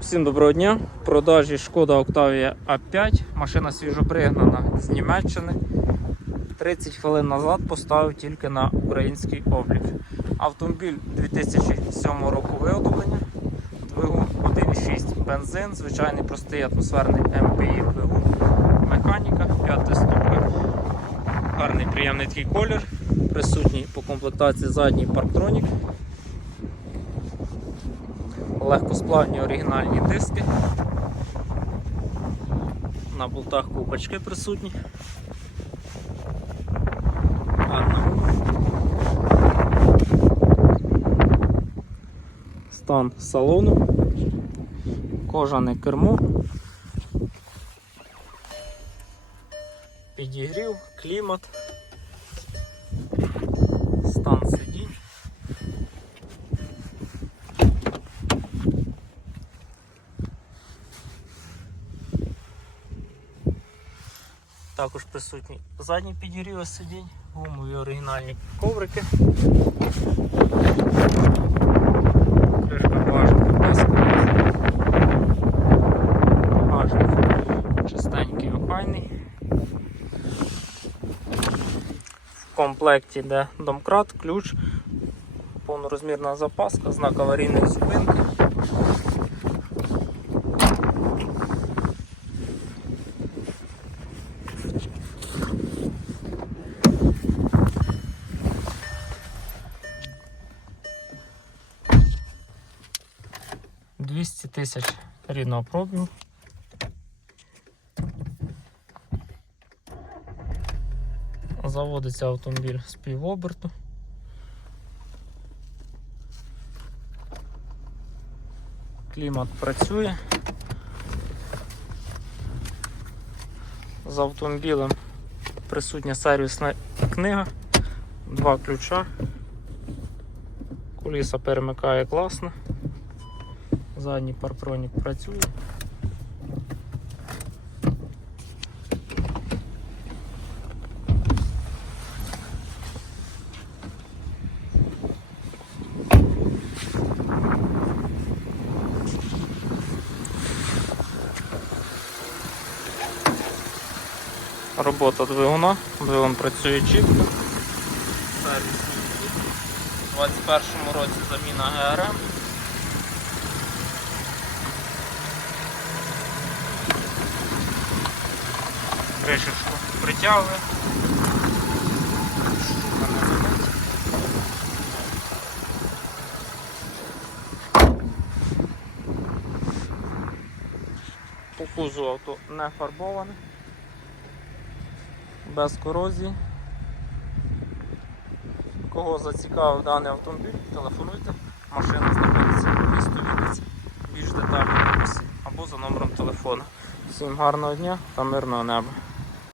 Всім доброго дня. В продажі Шкода Octavia A5. Машина свіжопригнана з Німеччини. 30 хвилин назад поставив тільки на український облік. Автомобіль 2007 року виготовлення. Двигун 1.6 бензин, звичайний простий атмосферний МПІ двигун, механіка, 5 ступка. Гарний приємний такий колір. Присутній по комплектації задній парктронік легкосплавні оригінальні диски. На болтах ковпачки присутні. Гума. Стан салону. Кожане кермо. Підігрів, клімат. Стан сидінь. Також присутні задні підігріви сидінь, гумові оригінальні коврики. Кришка багажника без. Багажник чистенький, охайний. В комплекті йде домкрат, ключ, повнорозмірна запаска, знак аварійної зупинки. — 200 тисяч рідного пробігу. Заводиться автомобіль з півоберту. Клімат працює. З автомобілем присутня сервісна книга, два ключа. Куліса перемикає класно. Задній парктронік працює. Робота двигуна, двигун працює чітко. У 2021 році заміна ГРМ. Кришечку не. По кузову авто не фарбоване, без корозії. Кого зацікавив даний автомобіль, телефонуйте. Машина знаходиться в місті Вінниці. Більш детальний опис або за номером телефону. Всім гарного дня та мирного неба.